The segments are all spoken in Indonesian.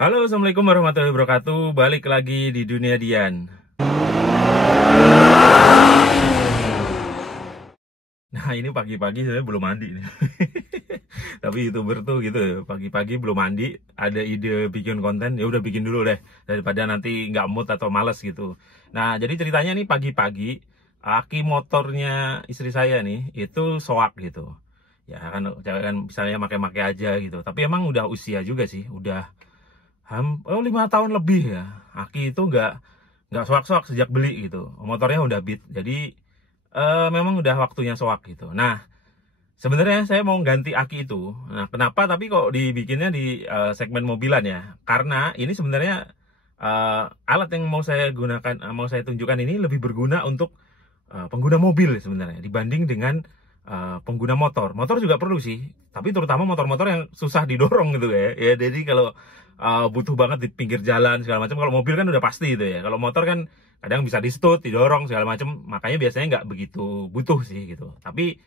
Halo, Assalamualaikum warahmatullahi wabarakatuh. Balik lagi di dunia Dian. Nah, ini pagi-pagi saya belum mandi nih. Tapi YouTuber tuh gitu, pagi-pagi belum mandi, ada ide bikin konten, ya udah bikin dulu deh, daripada nanti nggak mood atau males gitu. Nah, jadi ceritanya nih pagi-pagi, aki motornya istri saya nih, itu soak gitu. Ya kan, jangan misalnya make-make aja gitu. Tapi emang udah usia juga sih, udah 5 tahun lebih ya. Aki itu nggak soak-soak sejak beli gitu. Motornya Honda Beat. Jadi memang udah waktunya soak gitu. Nah, sebenarnya saya mau ganti aki itu. Nah, kenapa tapi kok dibikinnya di segmen mobilan ya? Karena ini sebenarnya alat yang mau saya gunakan, mau saya tunjukkan ini lebih berguna untuk pengguna mobil sebenarnya dibanding dengan pengguna motor. Motor juga perlu sih, tapi terutama motor-motor yang susah didorong gitu ya. Ya, jadi kalau butuh banget di pinggir jalan segala macam. Kalau mobil kan udah pasti itu ya. Kalau motor kan kadang bisa di stut, didorong segala macam. Makanya biasanya nggak begitu butuh sih gitu. Tapi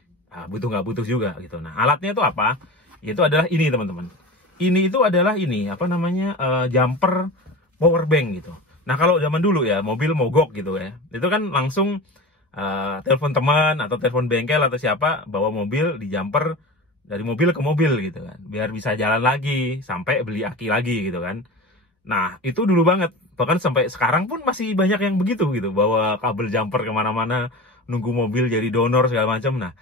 butuh nggak butuh juga gitu. Nah, alatnya itu apa? Itu adalah ini teman-teman. Ini itu adalah ini apa namanya jumper power bank gitu. Nah, kalau zaman dulu ya mobil mogok gitu ya, itu kan langsung telepon teman atau telepon bengkel atau siapa bawa mobil di jumper dari mobil ke mobil gitu kan, biar bisa jalan lagi sampai beli aki lagi gitu kan. Nah, itu dulu banget, bahkan sampai sekarang pun masih banyak yang begitu gitu, bawa kabel jumper kemana-mana, nunggu mobil jadi donor segala macam. Nah,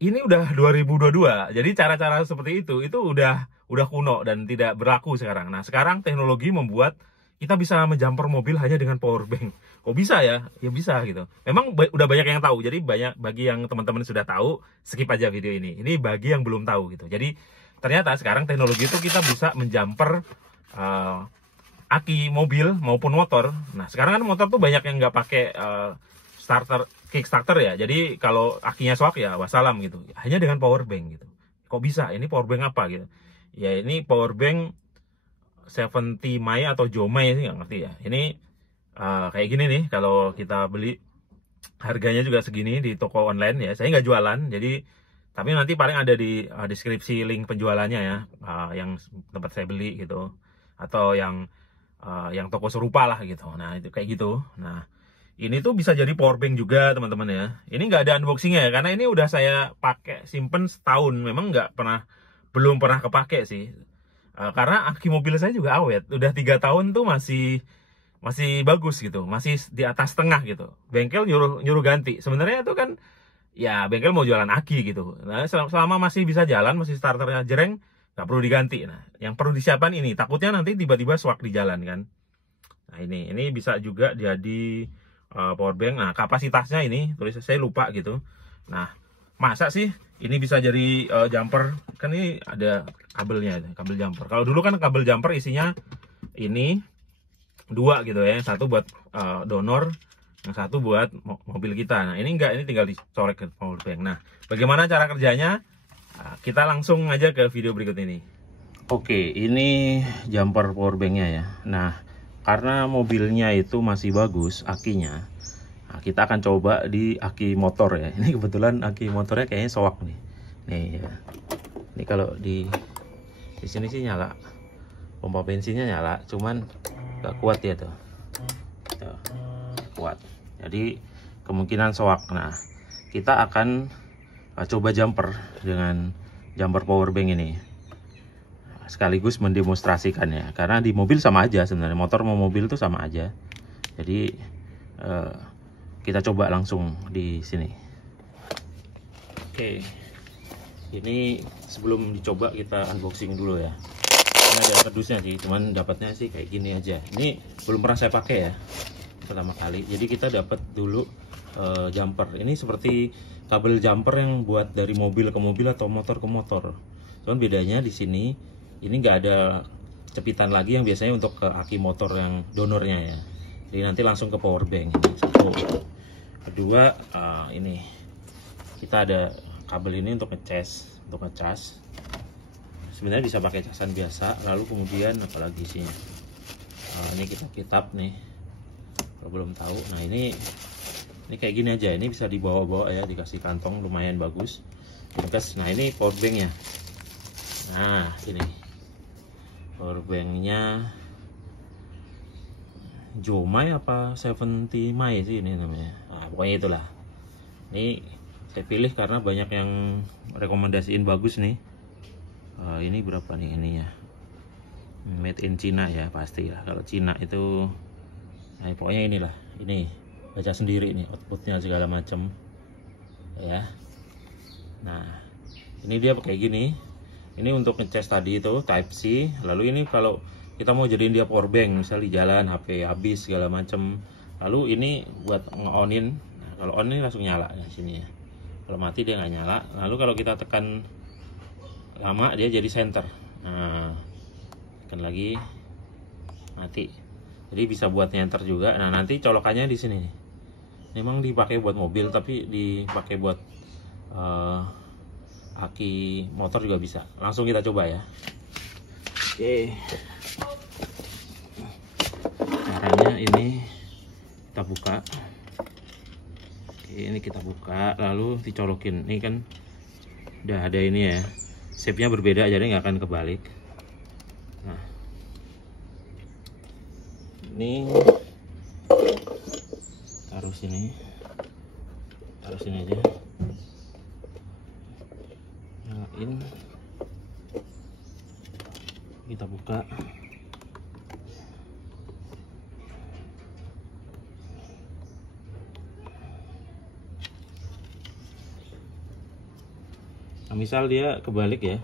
ini udah 2022, jadi cara-cara seperti itu udah kuno dan tidak berlaku sekarang. Nah, sekarang teknologi membuat kita bisa menjumper mobil hanya dengan power bank. Kok bisa ya? Ya bisa gitu. Memang udah banyak yang tahu. Jadi banyak bagi yang teman-teman sudah tahu, skip aja video ini. Ini bagi yang belum tahu gitu. Jadi ternyata sekarang teknologi itu kita bisa menjumper aki mobil maupun motor. Nah, sekarang kan motor tuh banyak yang nggak pakai kickstarter ya. Jadi kalau akinya soak ya wassalam gitu. Hanya dengan power bank gitu. Kok bisa? Ini power bank apa gitu? Ya ini power bank 70 Mai atau Jomai sih nggak ngerti ya. Ini kayak gini nih kalau kita beli, harganya juga segini di toko online ya. Saya nggak jualan, jadi tapi nanti paling ada di deskripsi link penjualannya ya, yang tempat saya beli gitu, atau yang toko serupa lah gitu. Nah, itu kayak gitu. Nah, ini tuh bisa jadi power bank juga teman-teman ya. Ini nggak ada unboxingnya ya, karena ini udah saya pakai simpen setahun. Memang belum pernah kepake sih. Karena aki mobil saya juga awet, udah 3 tahun tuh masih bagus gitu, masih di atas tengah gitu. Bengkel nyuruh ganti. Sebenarnya itu kan ya bengkel mau jualan aki gitu. Nah, selama masih bisa jalan, masih starternya jereng, nggak perlu diganti. Nah, yang perlu disiapkan ini, takutnya nanti tiba-tiba swak di jalan kan. Nah, ini bisa juga jadi power bank. Nah, kapasitasnya ini tulis saya lupa gitu. Nah, masa sih ini bisa jadi jumper? Kan ini ada kabelnya, kabel jumper. Kalau dulu kan kabel jumper isinya ini dua gitu ya, yang satu buat donor, yang satu buat mobil kita. Nah, ini enggak, ini tinggal dicorek ke power bank. Nah, bagaimana cara kerjanya? Kita langsung aja ke video berikut ini. Oke, ini jumper power banknya ya. Nah, karena mobilnya itu masih bagus akinya, nah, kita akan coba di aki motor ya. Ini kebetulan aki motornya kayaknya soak nih. Nih ya. Ini kalau di sini sih nyala, pompa bensinnya nyala, cuman gak kuat ya tuh. Tuh, kuat. Jadi kemungkinan soak. Nah, kita akan coba jumper dengan jumper power bank ini. Sekaligus mendemonstrasikannya, karena di mobil sama aja sebenarnya, motor mau mobil tuh sama aja. Jadi kita coba langsung di sini. Oke, ini sebelum dicoba kita unboxing dulu ya. Ini ada kardusnya sih, cuman dapatnya sih kayak gini aja. Ini belum pernah saya pakai ya, pertama kali. Jadi kita dapat dulu jumper. Ini seperti kabel jumper yang buat dari mobil ke mobil atau motor ke motor. Cuman bedanya di sini, ini nggak ada cepitan lagi yang biasanya untuk ke aki motor yang donornya ya. Jadi nanti langsung ke power bank. Ini satu. Kedua, ini kita ada kabel ini untuk ngecas. Sebenarnya bisa pakai casan biasa. Lalu kemudian apalagi isinya? Ini kita kitab nih. Kalau belum tahu, nah ini kayak gini aja. Ini bisa dibawa-bawa ya, dikasih kantong lumayan bagus. Nah, ini power banknya. Nah, ini. Powerbanknya Jomai apa 70 Mai sih ini namanya. Nah, pokoknya itulah. Ini saya pilih karena banyak yang rekomendasiin bagus nih. Ini berapa nih ininya? Made in China ya pasti lah. Kalau China itu, nah pokoknya inilah. Ini baca sendiri nih outputnya segala macam. Ya. Nah, ini dia pakai gini. Ini untuk ngecas tadi itu Type C. Lalu ini kalau kita mau jadiin dia power bank, misalnya di jalan HP habis segala macam. Lalu ini buat nge-onin. Nah, kalau on ini langsung nyala di sini ya. Kalau mati dia nggak nyala. Lalu kalau kita tekan lama dia jadi center. Nah, tekan lagi mati. Jadi bisa buat nyenter juga. Nah, nanti colokannya di sini. Memang dipakai buat mobil tapi dipakai buat aki motor juga bisa. Langsung kita coba ya. Oke. Caranya ini kita buka. Oke, ini kita buka lalu dicolokin. Ini kan udah ada ini ya. Shape-nya berbeda jadi nggak akan kebalik. Nah, ini taruh sini aja, nyalain, kita buka. Nah, misal dia kebalik ya,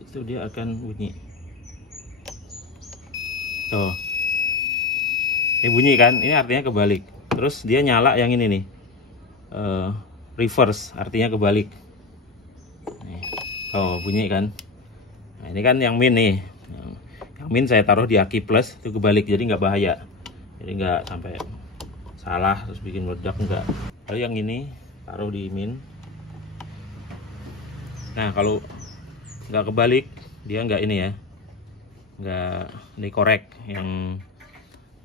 itu dia akan bunyi. Tuh, ini bunyi kan, ini artinya kebalik. Terus dia nyala yang ini nih, reverse, artinya kebalik. Nih. Oh, bunyi kan. Nah, ini kan yang min nih. Yang min saya taruh di aki plus, itu kebalik, jadi nggak bahaya. Jadi nggak sampai salah terus bikin meledak, enggak. Lalu yang ini taruh di min. Nah, kalau nggak kebalik, dia nggak ini ya, nggak ini korek, yang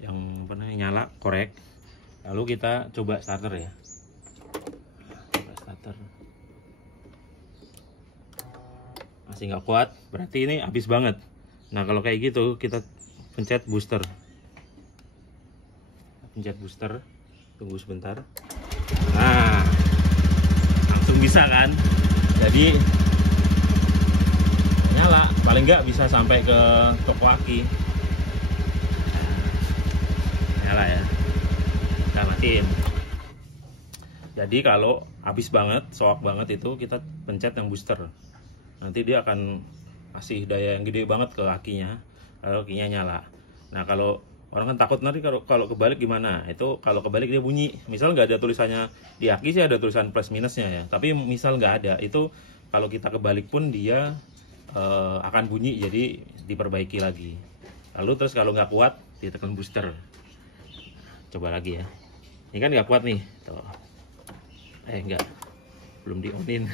apa namanya, nyala korek. Lalu kita coba starter ya. Coba starter. Masih nggak kuat, berarti ini habis banget. Nah, kalau kayak gitu kita pencet booster. Pencet booster, tunggu sebentar. Nah, langsung bisa kan? Jadi nyala, paling nggak bisa sampai ke toko aki. Nyala ya. Kita matiin. Jadi kalau habis banget, soak banget itu kita pencet yang booster. Nanti dia akan kasih daya yang gede banget ke akinya, lalu akinya nyala. Nah, kalau orang kan takut nanti kalau kebalik gimana? Itu kalau kebalik dia bunyi. Misal nggak ada tulisannya di aki sih ada tulisan plus minusnya ya. Tapi misal nggak ada, itu kalau kita kebalik pun dia akan bunyi. Jadi diperbaiki lagi. Lalu terus kalau nggak kuat ditekan booster. Coba lagi ya. Ini kan nggak kuat nih. Tuh. Nggak, belum di-onin.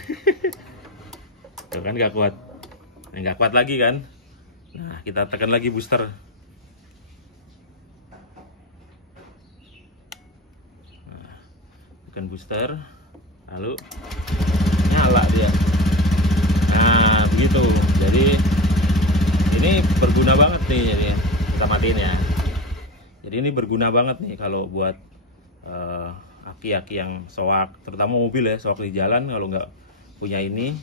Tuh kan nggak kuat. Nggak kuat lagi kan. Nah, kita tekan lagi booster. Booster, lalu nyala dia. Nah, begitu. Jadi ini berguna banget nih. Jadi kita matiin ya. Jadi ini berguna banget nih kalau buat aki-aki yang soak, terutama mobil ya, soak di jalan. Kalau nggak punya ini,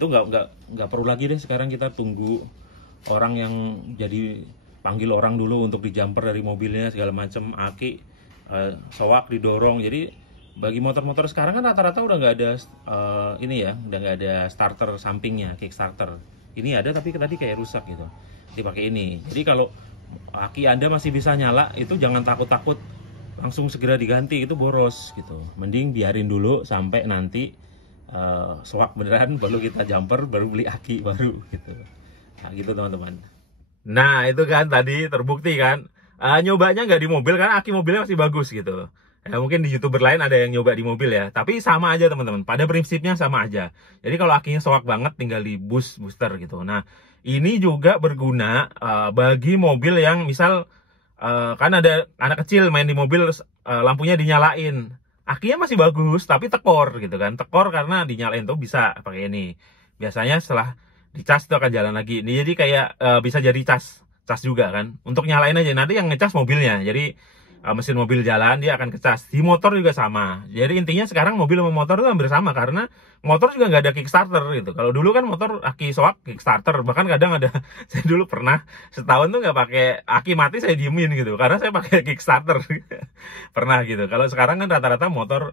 itu nggak perlu lagi deh. Sekarang kita tunggu orang yang jadi panggil orang dulu untuk di jumper dari mobilnya segala macam. Aki soak didorong. Jadi bagi motor-motor sekarang kan rata-rata udah nggak ada ini ya, udah nggak ada starter sampingnya, kickstarter. Ini ada tapi tadi kayak rusak gitu. Dipakai ini. Jadi kalau aki Anda masih bisa nyala, itu jangan takut-takut, langsung segera diganti, itu boros gitu. Mending biarin dulu sampai nanti soak beneran, baru kita jumper, baru beli aki baru gitu. Nah gitu teman-teman. Nah itu kan tadi terbukti kan, nyobanya nggak di mobil kan, aki mobilnya masih bagus gitu. Ya, mungkin di YouTuber lain ada yang nyoba di mobil ya, tapi sama aja teman-teman. Pada prinsipnya sama aja. Jadi kalau akinya soak banget tinggal di booster gitu. Nah, ini juga berguna bagi mobil yang misal kan ada anak kecil main di mobil lampunya dinyalain. akinya masih bagus tapi tekor gitu kan. Tekor karena dinyalain tuh bisa pakai ini. Biasanya setelah dicas itu akan jalan lagi. Ini jadi kayak bisa jadi cas juga kan. Untuk nyalain aja, nanti yang ngecas mobilnya. Jadi mesin mobil jalan dia akan kecas. Di motor juga sama. Jadi intinya sekarang mobil sama motor itu hampir sama karena motor juga nggak ada kickstarter gitu. Kalau dulu kan motor aki soak kickstarter, bahkan kadang ada saya dulu pernah setahun tuh nggak pakai aki mati, saya diemin gitu karena saya pakai kickstarter. Pernah gitu. Kalau sekarang kan rata-rata motor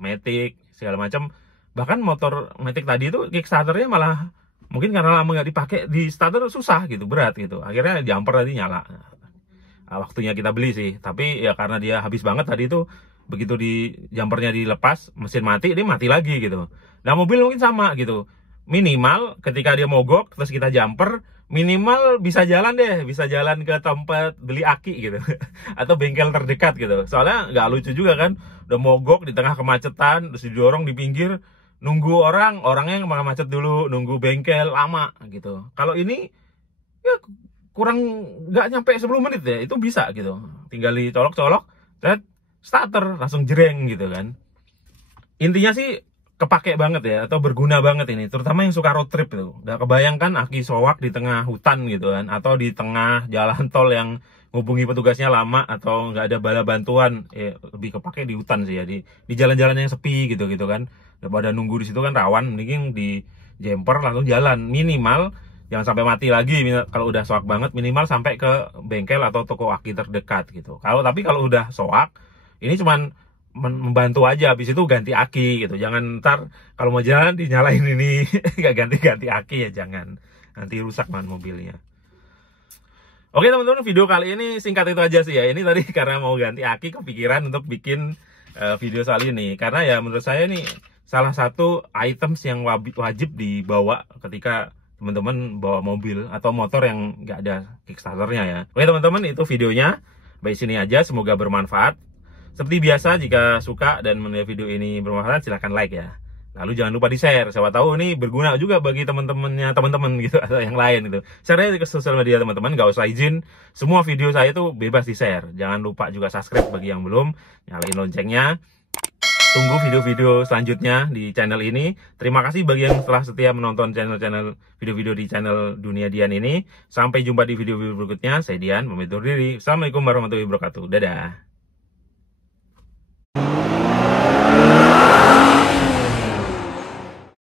matic segala macam, bahkan motor matic tadi itu kickstarternya malah mungkin karena lama nggak dipakai, di starter susah gitu, berat gitu. Akhirnya jumper tadi nyala. Waktunya kita beli sih, tapi ya karena dia habis banget tadi itu, begitu di jumpernya dilepas mesin mati, dia mati lagi gitu. Nah mobil mungkin sama gitu, minimal ketika dia mogok terus kita jumper, minimal bisa jalan deh, bisa jalan ke tempat beli aki gitu atau bengkel terdekat gitu. Soalnya nggak lucu juga kan, udah mogok di tengah kemacetan terus didorong di pinggir, nunggu orangnya yang macet dulu, nunggu bengkel lama gitu. Kalau ini ya kurang, nggak nyampe 10 menit ya itu bisa gitu, tinggal dicolok-colok, starter langsung jreng gitu kan. Intinya sih kepake banget ya, atau berguna banget ini, terutama yang suka road trip itu. Nggak kebayangkan aki soak di tengah hutan gitu kan, atau di tengah jalan tol yang hubungi petugasnya lama atau nggak ada bala bantuan. Lebih kepake di hutan sih ya, di jalan-jalan yang sepi gitu kan, daripada nunggu di situ kan rawan, mending di jumper langsung jalan. Minimal jangan sampai mati lagi kalau udah soak banget, minimal sampai ke bengkel atau toko aki terdekat gitu. Tapi kalau udah soak, ini cuman membantu aja, habis itu ganti aki gitu. Jangan ntar kalau mau jalan dinyalain ini nggak ganti aki ya, jangan, nanti rusak man mobilnya. Oke teman-teman, video kali ini singkat itu aja sih ya. Ini tadi karena mau ganti aki, kepikiran untuk bikin video soal ini, karena ya menurut saya ini salah satu items yang wajib dibawa ketika teman-teman bawa mobil atau motor yang nggak ada kickstarternya ya. Oke teman-teman, itu videonya. Baik sini aja, semoga bermanfaat. Seperti biasa, jika suka dan menilai video ini bermanfaat, silahkan like ya. Lalu jangan lupa di-share, siapa tahu ini berguna juga bagi teman-temannya teman-teman gitu, atau yang lain gitu. Share ke sosial media teman-teman, nggak usah izin. Semua video saya itu bebas di-share. Jangan lupa juga subscribe bagi yang belum, nyalain loncengnya. Tunggu video-video selanjutnya di channel ini. Terima kasih bagi yang telah setia menonton channel-channel video-video di channel Dunia Dian ini. Sampai jumpa di video-video berikutnya. Saya Dian, pamit undur diri. Assalamualaikum warahmatullahi wabarakatuh. Dadah.